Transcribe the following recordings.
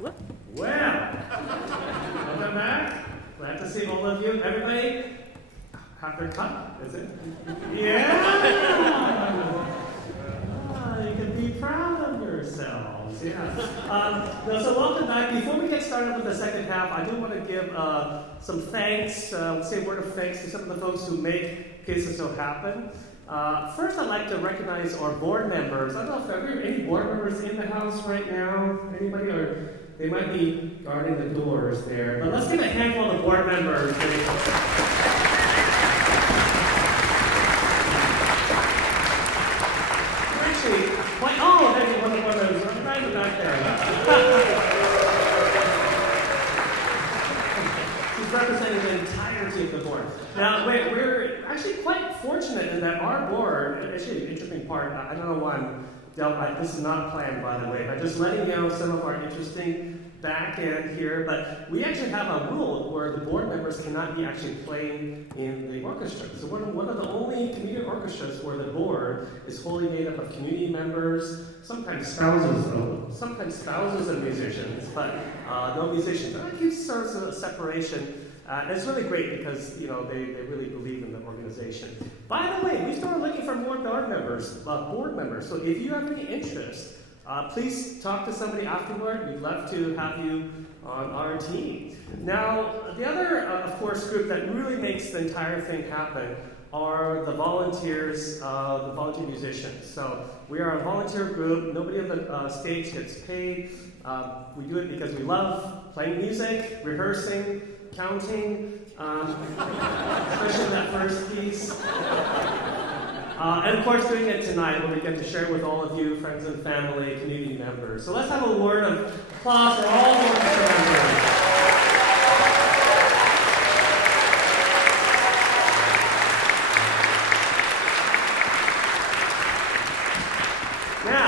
Well, welcome back. Glad to see all of you. Everybody, have their cup, is it? Yeah! You can be proud of yourselves. Yeah. So welcome back. Before we get started with the second half, I do want to give some thanks, say a word of thanks to some of the folks who make PSSO happen. First, I'd like to recognize our board members. I don't know if there are any board members in the house right now. Anybody? Or they might be guarding the doors there. But let's give a handful of board members. Actually, there's one of the board members right back there. She's representing the entirety of the board. Now, we're actually quite fortunate in that our board, actually an interesting part, I don't know why this is not planned, by the way, but just letting you know some of our interesting back end here, but we actually have a rule where the board members cannot be actually playing in the orchestra. So one of the only community orchestras where the board is wholly made up of community members, sometimes spouses of musicians, but no musicians. That keeps sort of a separation. It's really great because they really believe in the organization. By the way, we started looking for more board members. So if you have any interest, please talk to somebody afterward. We'd love to have you on our team. Now, the other, of course, group that really makes the entire thing happen are the volunteers, the volunteer musicians. So we are a volunteer group. Nobody on the stage gets paid. We do it because we love playing music, rehearsing, counting, especially that first piece. And of course, doing it tonight when we get to share with all of you, friends and family, community members. So let's have a word of applause for all the orchestra members. Now,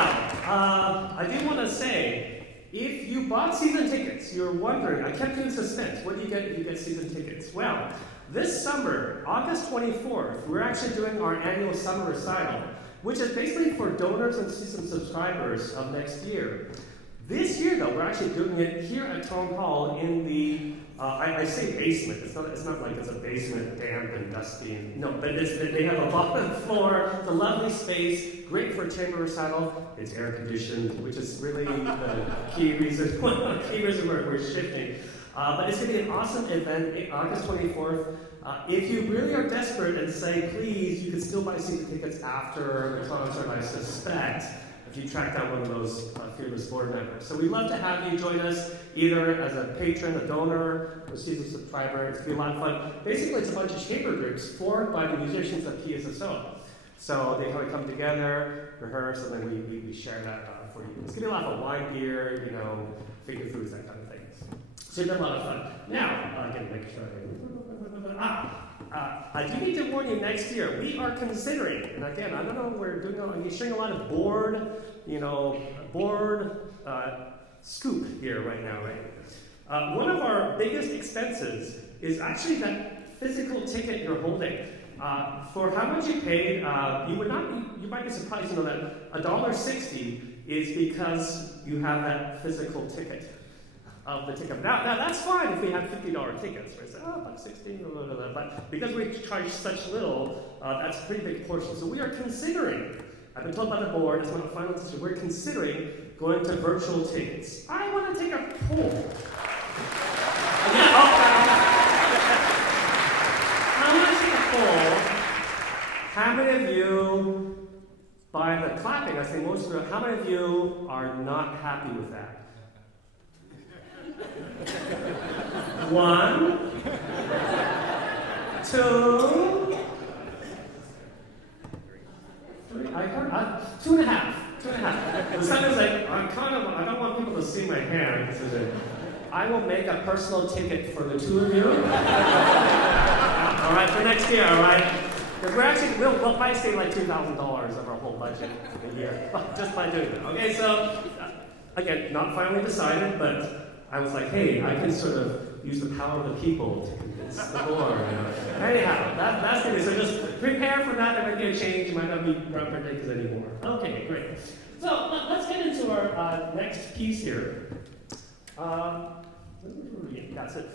I do want to say, if you bought season tickets, you're wondering, I kept you in suspense, what do you get if you get season tickets? Well, this summer, August 24th, we're actually doing our annual summer recital, which is basically for donors and season subscribers of next year. This year, though, we're actually doing it here at Town Hall in the, I say basement. It's not like it's a basement damp and dusty. No, but they have a bottom floor, it's a lovely space, great for a chamber recital. It's air conditioned, which is really the key reason we're shifting. But it's going to be an awesome event, August 24th. If you really are desperate and say, please, you can still buy season tickets after the concert, I suspect, if you track down one of those fearless board members. So we'd love to have you join us either as a patron, a donor, or a season subscriber. It's going to be a lot of fun. Basically, it's a bunch of chamber groups formed by the musicians of PSSO. So they kind of come together, rehearse, and then we share that for you. It's going to be a lot of wine, beer, finger foods, that kind of thing. So it's been a lot of fun. Now, again, make sure I do need to warn you, next year, we are considering, and again, I don't know, we're sharing a lot of board scoop here right now, right? One of our biggest expenses is actually that physical ticket you're holding. For how much you paid, you might be surprised to know that $1.60 is because you have that physical ticket. Of the ticket. Now that's fine if we had $50 tickets. Right? So, $1.60, but because we charge such little, that's a pretty big portion. So we are considering, I've been told by the board, it's one of the final decisions, we're considering going to virtual tickets. I want to take a poll. I want to take a poll. How many of you, by the clapping, I say most of you, how many of you are not happy with that? 1, 2, 3. I heard 2.5. 2.5. The sign is like, I don't want people to see my hand. I will make a personal ticket for the two of you. All right, for next year, all right? Because we'll probably save like $2,000 of our whole budget for the year, just by doing that. Okay, so, again, not finally decided, but I was like, hey, I can sort of use the power of the people to convince the board. Anyhow, that's good. So just prepare for that. There might be a change. You might not be rubber tickets anymore. Okay, great. So let's get into our next piece here. That's it.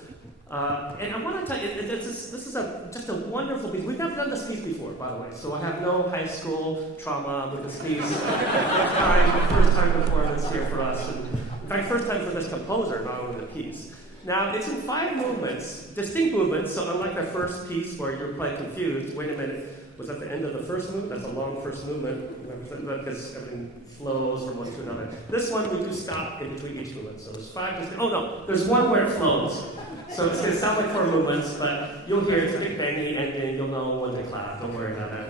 And I want to tell you, this is just a wonderful piece. We've never done this piece before, by the way, so I have no high school trauma with this piece. First time performance here for us. And in fact, first time for this composer, not only the piece. Now, it's in 5 movements, distinct movements, so unlike the first piece where you're quite confused, wait a minute, was that the end of the first movement? That's a long first movement, because everything flows from one to another. This one, we do stop in between each movement. So there's 5 distinct, oh no, there's one where it flows. So it's going to sound like 4 movements, but you'll hear it's a big bangy ending, you'll know when to clap, don't worry about that.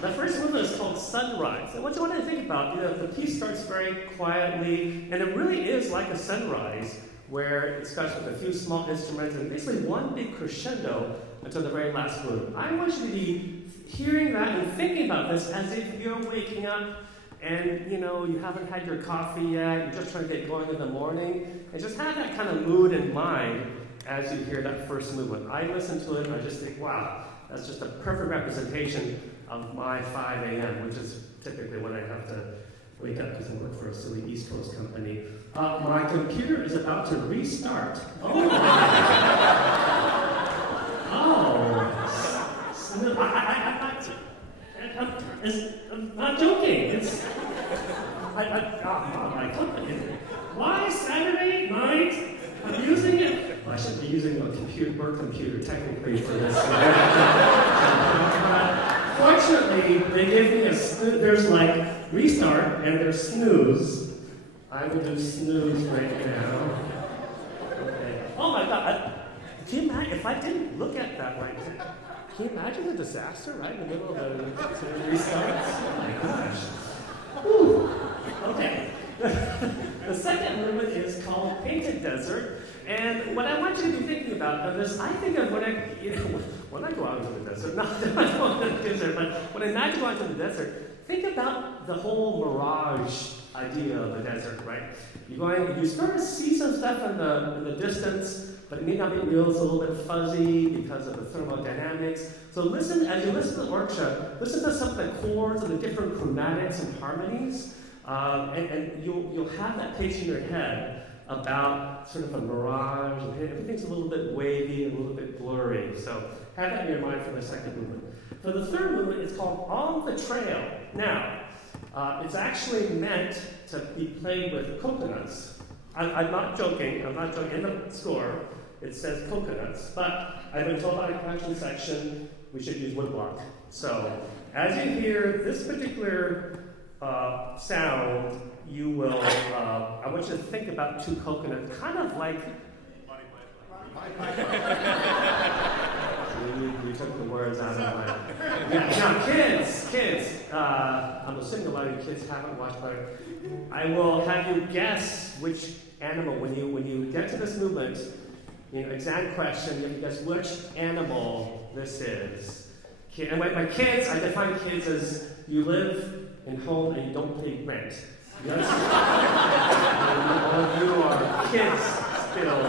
The first movement is called Sunrise. And what you want to think about, the piece starts very quietly, and it really is like a sunrise, where it starts with a few small instruments and basically one big crescendo until the very last movement. I want you to be hearing that and thinking about this as if you're waking up and you haven't had your coffee yet, you're just trying to get going in the morning, and just have that kind of mood in mind as you hear that first movement. I listen to it and I just think, wow, that's just a perfect representation of my 5 a.m., which is typically when I have to wake up because I work for a silly East Coast company. My computer is about to restart. Oh! I'm not joking. Why Saturday night? I'm using it. Well, I should be using a work computer technically for this. Fortunately, they give me a snooze. There's like restart and there's snooze. I will do snooze right now. Okay. Oh my God! Can you imagine if I didn't look at that right? Can you imagine the disaster right in the middle of the restarts? Oh my gosh! Whew. Okay. The second movement is called Painted Desert, and what I want you to be thinking about is I think of when I go out into the desert, not that I go into the desert, but when I not go out into the desert, think about the whole mirage idea of the desert, right? You start to see some stuff in the distance, but it may not be real. It's a little bit fuzzy because of the thermodynamics. So as you listen to the orchestra, listen to some of the chords and the different chromatics and harmonies, and you'll have that picture in your head about sort of a mirage, and everything's a little bit wavy and a little bit blurry. So have that in your mind for the second movement. For the third movement, it's called On the Trail. Now, it's actually meant to be played with coconuts. I'm not joking. In the score, it says coconuts, but I've been told by the correction section we should use woodblock. So as you hear this particular sound, you will, I want you to think about 2 coconuts, kind of like... You took the words out of my... Yeah, now kids, I'm assuming a lot of you kids haven't watched, but I will have you guess which animal, when you get to this movement, exam question, you have to guess which animal this is. And my kids, I define kids as you live in home and you don't pay rent. Yes? All of you are kids still.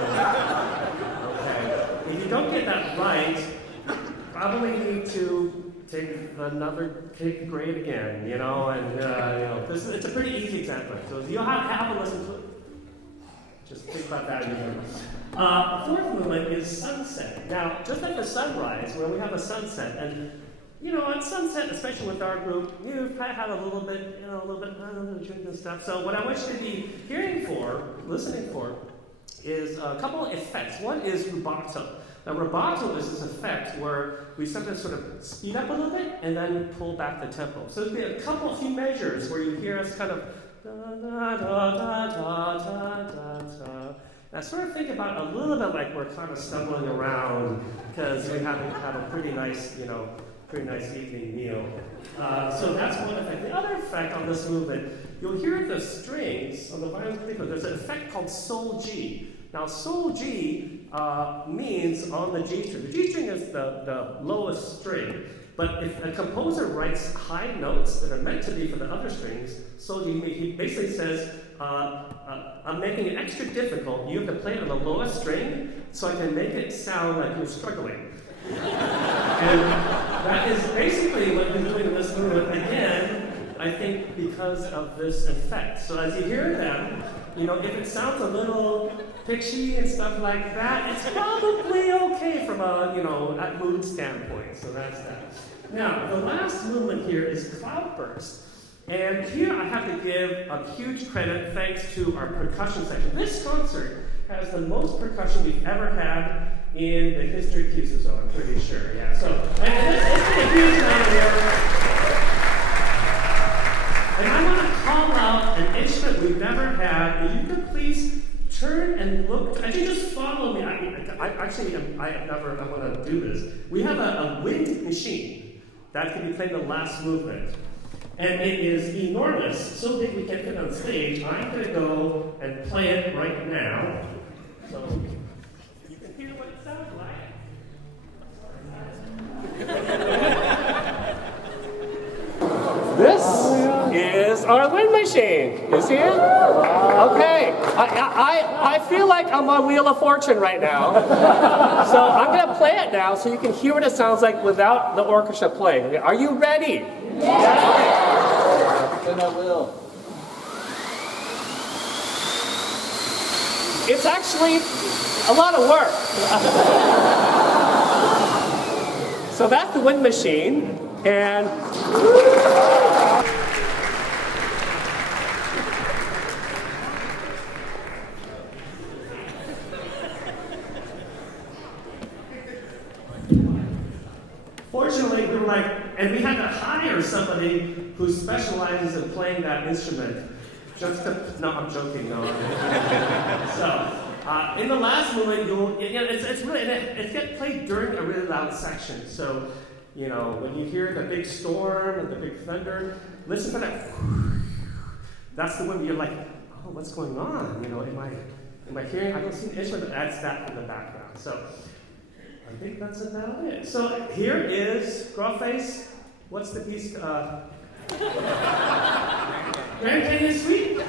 Okay. If you don't get that right, probably need to take another grade again, it's a pretty easy example. So you'll have to listen to it. Just think about that in your mind. The fourth movement is sunset. Now, just like the sunrise, where we have a sunset, and on sunset, especially with our group, you probably had a little bit, drinking stuff. So what I want you to be listening for, is a couple of effects. One is rubato. Now, rubato is this effect where we sometimes sort of speed up a little bit and then pull back the tempo. So there'll be a few measures where you hear us kind of da da da da da da da da. Now, sort of think about a little bit like we're kind of stumbling around because we haven't had a pretty nice evening meal. So that's one effect. The other effect on this movement, you'll hear the strings on the violin in particular. There's an effect called sol G. Now, sol G means on the G string. The G string is the lowest string, but if a composer writes high notes that are meant to be for the other strings, sol G, he basically says, I'm making it extra difficult. You have to play it on the lowest string so I can make it sound like you're struggling. And that is basically what he's doing in this movement. Again, I think, because of this effect. So as you hear them, if it sounds a little pitchy and stuff like that, it's probably okay from a, a mood standpoint. So that's that. Now, the last movement here is cloudburst. And here I have to give a huge credit thanks to our percussion section. This concert has the most percussion we've ever had in the history of QSO, I'm pretty sure. Yeah. So, and it's been a huge night here. And I want to call out an instrument we've never had. If you could please turn and look. Actually, just follow me. I want to do this. We have a wind machine that can be played in the last movement. And it is enormous, so big we can't fit it on stage. I'm going to go and play it right now. So you can hear what it sounds like. This is our wind machine. You see it? Okay. I feel like I'm on Wheel of Fortune right now. So I'm going to play it now so you can hear what it sounds like without the orchestra playing. Are you ready? Yeah. Then I will. It's actually a lot of work. So that's the wind machine, and fortunately, we were like, and we had to hire somebody who specializes in playing that instrument. No, I'm joking, no. So, in the last movement, it gets played during a really loud section. So, when you hear the big storm and the big thunder, listen for that. That's the one where you're like, oh, what's going on? Am I hearing? I don't see an instrument that adds that in the background. So, I think that's about it. So here is Growface. What's the piece? Grand Canyon Suite.